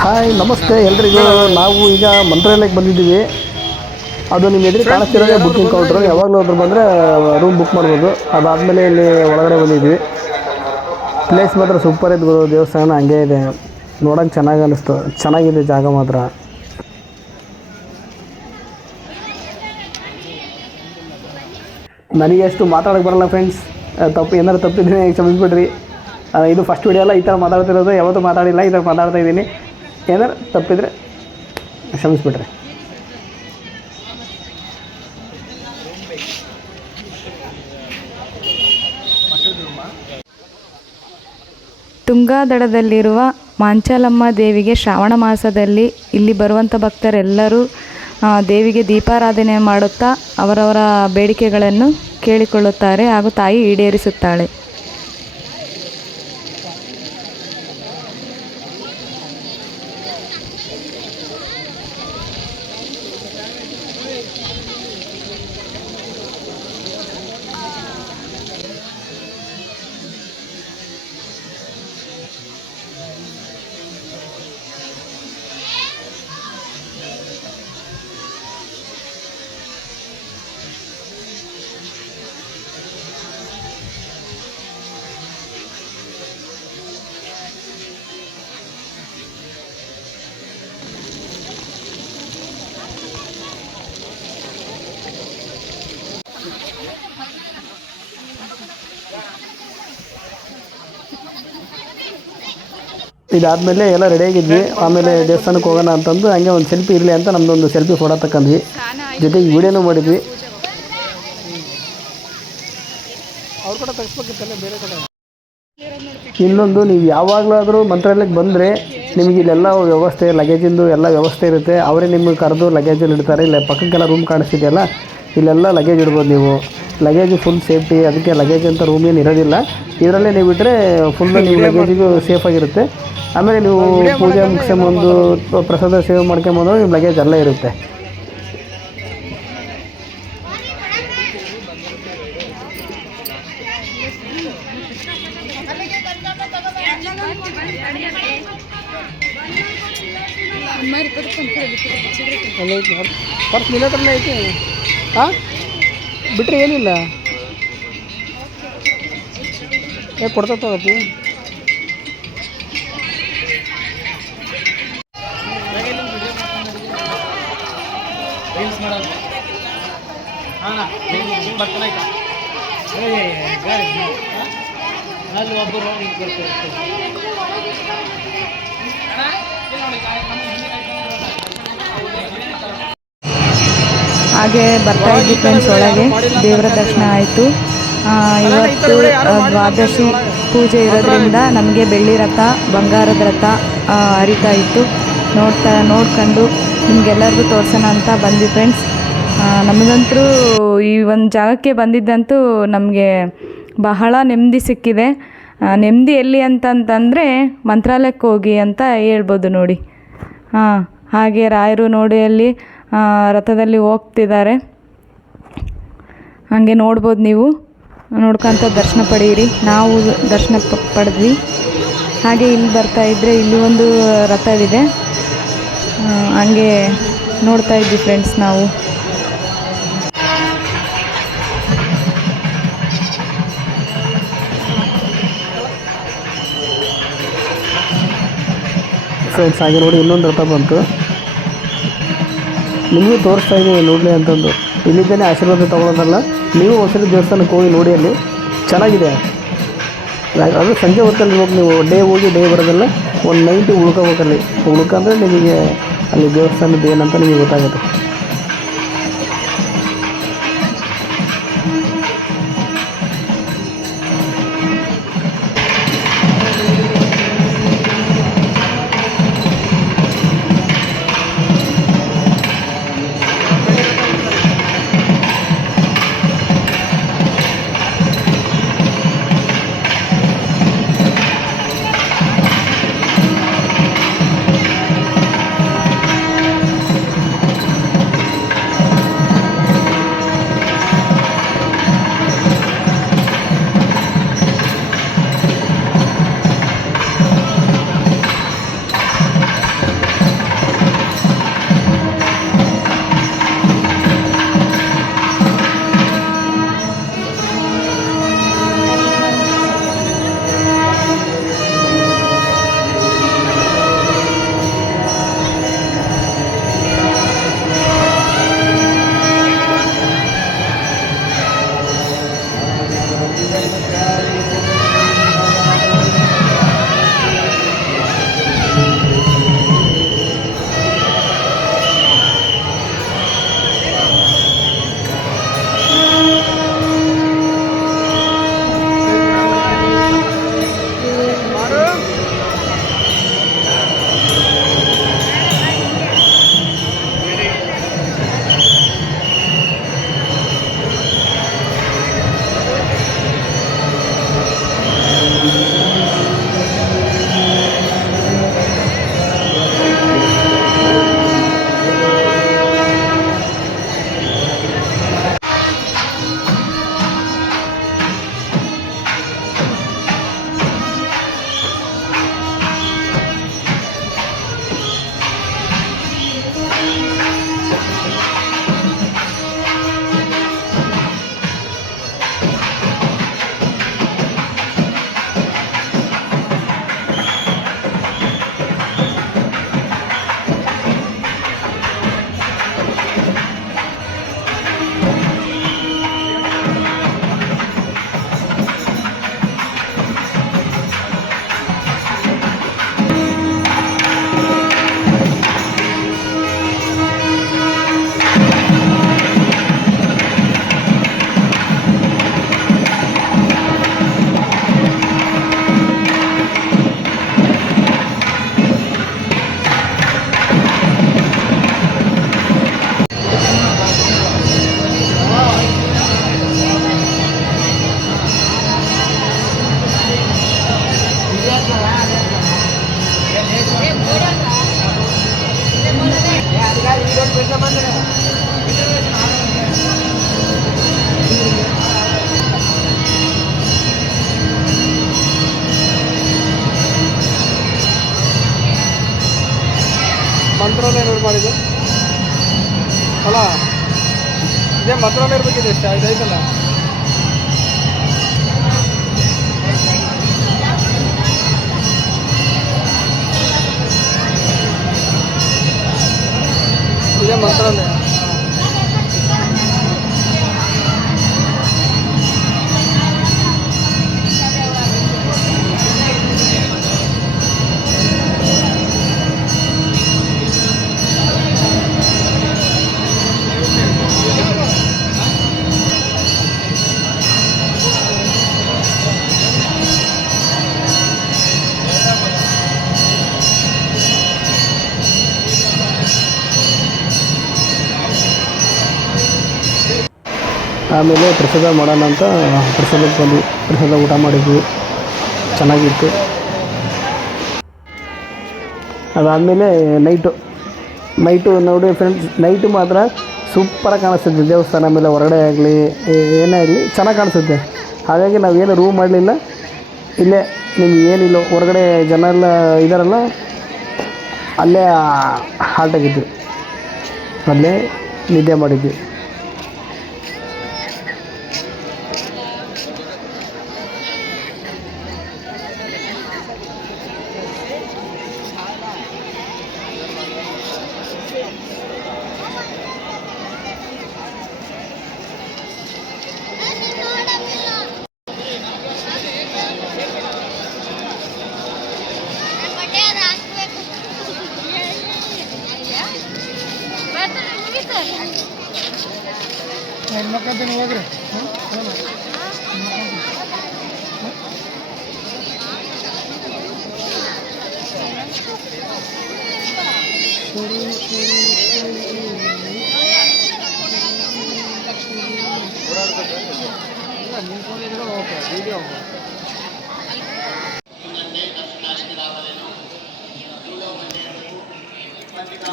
Hi ನಮಸ್ತೆ ಎಲ್ರಿಗೂ. ನಾವು ಈಗ ಮಂತ್ರಾಲಯಕ್ಕೆ ಬಂದಿದ್ದೀವಿ. ಅದು ನಿಮ್ಮ ಎದುರು ಕಾಣಿಸ್ತಿರೋದೇ ಬುಕ್ಕಿಂಗ್ ಕೌಂಟ್ರು. ಯಾವಾಗಲೂ ಅದ್ರ ಬಂದರೆ ರೂಮ್ ಬುಕ್ ಮಾಡ್ಬೋದು. ಅದಾದಮೇಲೆ ಇಲ್ಲಿ ಒಳಗಡೆ ಬಂದಿದ್ವಿ. ಪ್ಲೇಸ್ ಮಾತ್ರ ಸೂಪರ್ ಇದ್ದು, ದೇವಸ್ಥಾನ ಹಂಗೆ ಇದೆ, ನೋಡೋಕೆ ಚೆನ್ನಾಗಿ ಅನ್ನಿಸ್ತು. ಚೆನ್ನಾಗಿದೆ ಜಾಗ ಮಾತ್ರ. ನನಗೆ ಎಷ್ಟು ಮಾತಾಡೋಕ್ಕೆ ಬರೋಲ್ಲ ಫ್ರೆಂಡ್ಸ್. ಏನಾದ್ರು ತಪ್ಪಿದ್ರೆ ಕ್ಷಮಿಸ್ಬಿಡ್ರಿ. ಇದು ಫಸ್ಟ್ ವಿಡಿಯೋ ಅಲ್ಲ ಈ ಥರ ಮಾತಾಡ್ತಿರೋದು, ಯಾವತ್ತೂ ಮಾತಾಡಿಲ್ಲ, ಈ ಥರ ಮಾತಾಡ್ತಾ ಇದ್ದೀನಿ. ಏನಾರು ತಪ್ಪಿದರೆ ಕ್ಷಮಿಸ್ಬಿಟ್ರೆ. ತುಂಗಾದಡದಲ್ಲಿರುವ ಮಾಂಚಾಲಮ್ಮ ದೇವಿಗೆ ಶ್ರಾವಣ ಮಾಸದಲ್ಲಿ ಇಲ್ಲಿ ಬರುವಂಥ ಭಕ್ತರೆಲ್ಲರೂ ದೇವಿಗೆ ದೀಪಾರಾಧನೆ ಮಾಡುತ್ತಾ ಅವರವರ ಬೇಡಿಕೆಗಳನ್ನು ಕೇಳಿಕೊಳ್ಳುತ್ತಾರೆ ಹಾಗೂ ತಾಯಿ ಈಡೇರಿಸುತ್ತಾಳೆ. ಇದಾದಮೇಲೆ ಎಲ್ಲ ರೆಡಿಯಾಗಿದ್ವಿ. ಆಮೇಲೆ ದೇವಸ್ಥಾನಕ್ಕೆ ಹೋಗೋಣ ಅಂತಂದು ಹಂಗೆ ಒಂದು ಸೆಲ್ಫಿ ಇರಲಿ ಅಂತ ನಮ್ಮದೊಂದು ಸೆಲ್ಫಿ ಫೋಟೋ ತಗೊಂಡ್ವಿ. ಜೊತೆಗೆ ವೀಡಿಯೋನೂ ಮಾಡಿದ್ವಿ. ಅವ್ರು ಕೂಡ ತೆಗಿಸ್ಬೇಕಿತ್ತಲ್ಲ ಬೇರೆ ಕಡೆ. ಇನ್ನೊಂದು, ನೀವು ಯಾವಾಗಲಾದರೂ ಮಂತ್ರಾಲಯಕ್ಕೆ ಬಂದರೆ ನಿಮಗೆ ಇಲ್ಲೆಲ್ಲ ವ್ಯವಸ್ಥೆ, ಲಗೇಜಿಂದು ಎಲ್ಲ ವ್ಯವಸ್ಥೆ ಇರುತ್ತೆ. ಅವರೇ ನಿಮಗೆ ಕರೆದು ಲಗೇಜಲ್ಲಿ ಇಡ್ತಾರೆ. ಇಲ್ಲ ಪಕ್ಕಕ್ಕೆಲ್ಲ ರೂಮ್ ಕಾಣಿಸ್ತಿದೆಯಲ್ಲ, ಇಲ್ಲೆಲ್ಲ ಲಗೇಜ್ ಇಡ್ಬೋದು ನೀವು. Luggage full safety. ಅದಕ್ಕೆ ಲಗೇಜ್ ಅಂತ ರೂಮ್ ಏನು ಇರೋದಿಲ್ಲ. ಇದರಲ್ಲೇ ನೀವು ಬಿಟ್ಟರೆ ಫುಲ್ ನಿಮ್ಮ ಲಗೇಜಿಗೂ ಸೇಫಾಗಿರುತ್ತೆ. ಆಮೇಲೆ ನೀವು ಪೂಜೆ ಮುಗಿಸ್ಕೊಂಬಂದು ಪ್ರಸಾದ ಸೇವೆ ಮಾಡ್ಕೊಂಬಂದು ನಿಮ್ಮ ಲಗೇಜ್ ಎಲ್ಲ ಇರುತ್ತೆ. ಪರ್ಸ್ ನಿನ್ನ ಹತ್ರನೇ ಐತೆ. ಹಾಂ ಬಿಟ್ಟರೆ ಏನಿಲ್ಲ. ಯಾಕೆ ಕೊಡ್ತಾ ತಗೋತಿ. ಹಾಗೆ ಬರ್ತಾ ಇದ್ವಿ ಫ್ರೆಂಡ್ಸ್. ಒಳಗೆ ದೇವರ ದರ್ಶನ ಆಯಿತು. ಇವತ್ತು ದ್ವಾದಶಿ ಪೂಜೆ ಇರೋದ್ರಿಂದ ನಮಗೆ ಬೆಳ್ಳಿ ರಥ, ಬಂಗಾರದ ರಥ ಹರಿತಾ ಇತ್ತು. ನೋಡ್ಕೊಂಡು ನಿಮಗೆಲ್ಲರಿಗೂ ತೋರಿಸೋಣ ಅಂತ ಬಂದ್ವಿ ಫ್ರೆಂಡ್ಸ್. ನಮಗಂತೂ ಈ ಒಂದು ಜಾಗಕ್ಕೆ ಬಂದಿದ್ದಂತೂ ನಮಗೆ ಬಹಳ ನೆಮ್ಮದಿ ಸಿಕ್ಕಿದೆ. ನೆಮ್ಮದಿ ಎಲ್ಲಿ ಅಂತಂತಂದರೆ ಮಂತ್ರಾಲಯಕ್ಕೆ ಹೋಗಿ ಅಂತ ಹೇಳ್ಬೋದು ನೋಡಿ. ಹಾಗೆ ರಾಯರು ನೋಡಿ ಅಲ್ಲಿ ರಥದಲ್ಲಿ ಹೋಗ್ತಿದ್ದಾರೆ. ಹಾಗೆ ನೋಡ್ಬೋದು ನೀವು. ನೋಡ್ಕೊಂತ ದರ್ಶನ ಪಡೀರಿ. ನಾವು ದರ್ಶನ ಪಡೆದ್ವಿ. ಹಾಗೆ ಇಲ್ಲಿ ಬರ್ತಾ ಇದ್ದರೆ ಇಲ್ಲಿ ಒಂದು ರಥವಿದೆ. ಹಾಗೆ ನೋಡ್ತಾ ಇದ್ವಿ ಫ್ರೆಂಡ್ಸ್ ನಾವು. ಫ್ರೆಂಡ್ಸ್ ಹಾಗೆ ನೋಡಿ ಇನ್ನೊಂದು ರಥ ಬಂತು. ನಿಮಗೂ ತೋರಿಸ್ತಾ ಇದ್ದೀವಿ ನೋಡಲಿ ಅಂತಂದು. ಇಲ್ಲಿದ್ದೇನೆ ಆಶೀರ್ವಾದ ತೊಗೊಳೋದಲ್ಲ, ನೀವು ಒಂದ್ಸರಿ ದೇವಸ್ಥಾನಕ್ಕೆ ಹೋಗಿ ನೋಡಿ. ಅಲ್ಲಿ ಚೆನ್ನಾಗಿದೆ. ಅದು ಸಂಜೆ ಹೊತ್ತಲ್ಲಿ ಹೋಗಿ ನೀವು ಡೇ ಹೋಗಿ ಡೇ ಬರೋದಲ್ಲ, ಒಂದು ನೈಟ್ ಉಳ್ಕೋಬೇಕಲ್ಲಿ. ಉಳ್ಕೊಂಡ್ರೆ ನಿಮಗೆ ಅಲ್ಲಿ ದೇವಸ್ಥಾನದ್ದು ಏನಂತ ನಿಮಗೆ ಗೊತ್ತಾಗುತ್ತೆ. ಮಂತ್ರಾಲಯ ನೋಡಿ ಮಾಡಿದ್ದು ಅಲ್ಲ, ಇದೇ ಮಂತ್ರಾಲಯ ಇರ್ಬೇಕಿದೆ ಇಷ್ಟ ಇದೈತಲ್ಲ. ಇದೇ ಮಂತ್ರಾಲಯ. ಆಮೇಲೆ ಪ್ರಸಾದ ಮಾಡೋಣ ಅಂತ ಪ್ರಸಾದಕ್ಕೆ ಬಂದ್ವಿ. ಪ್ರಸಾದ ಊಟ ಮಾಡಿದ್ವಿ, ಚೆನ್ನಾಗಿತ್ತು. ಅದಾದಮೇಲೆ ನೈಟು ನೋಡಿ ಫ್ರೆಂಡ್ಸ್, ನೈಟು ಮಾತ್ರ ಸೂಪರಾಗಿ ಕಾಣಿಸುತ್ತೆ ದೇವಸ್ಥಾನ. ಆಮೇಲೆ ಹೊರಗಡೆ ಆಗಲಿ ಏನೇ ಆಗಲಿ ಚೆನ್ನಾಗಿ ಕಾಣಿಸುತ್ತೆ. ಹಾಗಾಗಿ ನಾವೇನು ರೂಮ್ ಮಾಡಲಿಲ್ಲ, ಇಲ್ಲೇ ನಿಮ್ಗೆ ಏನಿಲ್ಲ ಹೊರಗಡೆ ಜನ ಎಲ್ಲ ಇದ್ದಾರಲ್ಲ ಅಲ್ಲೇ ಹಾಲ್ಟ್ ಆಗಿದ್ವಿ, ಅಲ್ಲೇ ನಿದ್ದೆ ಮಾಡಿದ್ವಿ.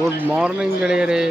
ಗುಡ್ ಮಾರ್ನಿಂಗ್ ಗೆಳೆಯರೇ.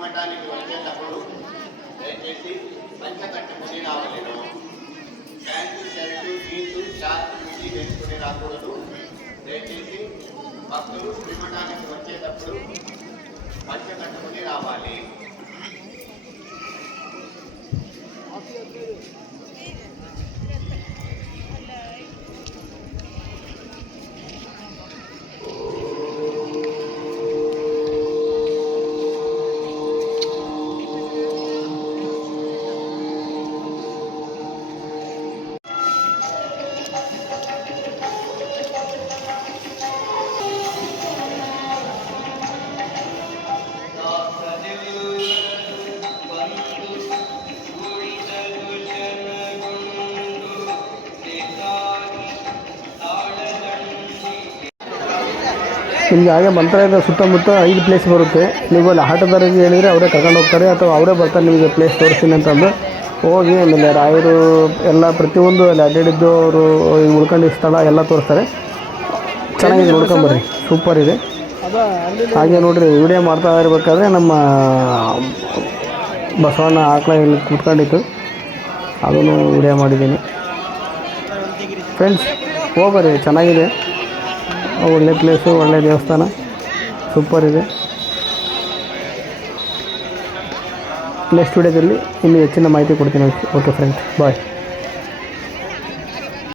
మఠానికి వచ్చేటప్పుడు దయచేసి పంచకట్టుకుని రావలేను. ప్యాంటు, షర్టు, జీన్సు, షార్ట్ మిడి వేసుకుని రాకూడదు. దయచేసి భక్తులు శ్రీమఠానికి వచ్చేటప్పుడు పంచకట్టుకుని రావాలి. ನಿಮಗೆ ಹಾಗೆ ಮಂತ್ರಾಲಯದ ಸುತ್ತಮುತ್ತ 5 ಪ್ಲೇಸ್ ಬರುತ್ತೆ. ನೀವು ಅಲ್ಲಿ ಆಟೋದವರಿಗೆ ಹೇಳಿದರೆ ಅವರೇ ಕರ್ಕೊಂಡು ಹೋಗ್ತಾರೆ, ಅಥವಾ ಅವರೇ ಬರ್ತಾರೆ ನಿಮಗೆ ಪ್ಲೇಸ್ ತೋರಿಸ್ತೀನಿ ಅಂತಂದು ಹೋಗಿ. ಆಮೇಲೆ ರಾಯರು ಎಲ್ಲ ಪ್ರತಿಯೊಂದು ಅಲ್ಲಿ ಅಡ್ಡಾಡಿದ್ದು ಅವರು ಉಳ್ಕೊಂಡಿದ್ದ ಸ್ಥಳ ಎಲ್ಲ ತೋರಿಸ್ತಾರೆ. ಚೆನ್ನಾಗಿದೆ, ನೋಡ್ಕೊಂಬರ್ರಿ, ಸೂಪರ್ ಇದೆ. ಹಾಗೆ ನೋಡಿರಿ, ವಿಡಿಯೋ ಮಾಡ್ತಾ ಇರಬೇಕಾದ್ರೆ ನಮ್ಮ ಬಸವಣ್ಣ ಆಕಳ ಇಲ್ಲಿ ಕೂತ್ಕೊಂಡಿತ್ತು, ಅದನ್ನು ವಿಡಿಯೋ ಮಾಡಿದ್ದೀನಿ. ಫ್ರೆಂಡ್ಸ್ ಹೋಗ್ಬರ್ರಿ, ಚೆನ್ನಾಗಿದೆ, ಒಳ್ಳೆ ಪ್ಲೇಸು, ಒಳ್ಳೆ ದೇವಸ್ಥಾನ, ಸೂಪರ್ ಇದೆ. ನೆಕ್ಸ್ಟ್ ವಿಡಿಯೋದಲ್ಲಿ ಇನ್ನೂ ಹೆಚ್ಚಿನ ಮಾಹಿತಿ ಕೊಡ್ತೀನಿ. ಓಕೆ ಫ್ರೆಂಡ್ಸ್, ಬಾಯ್.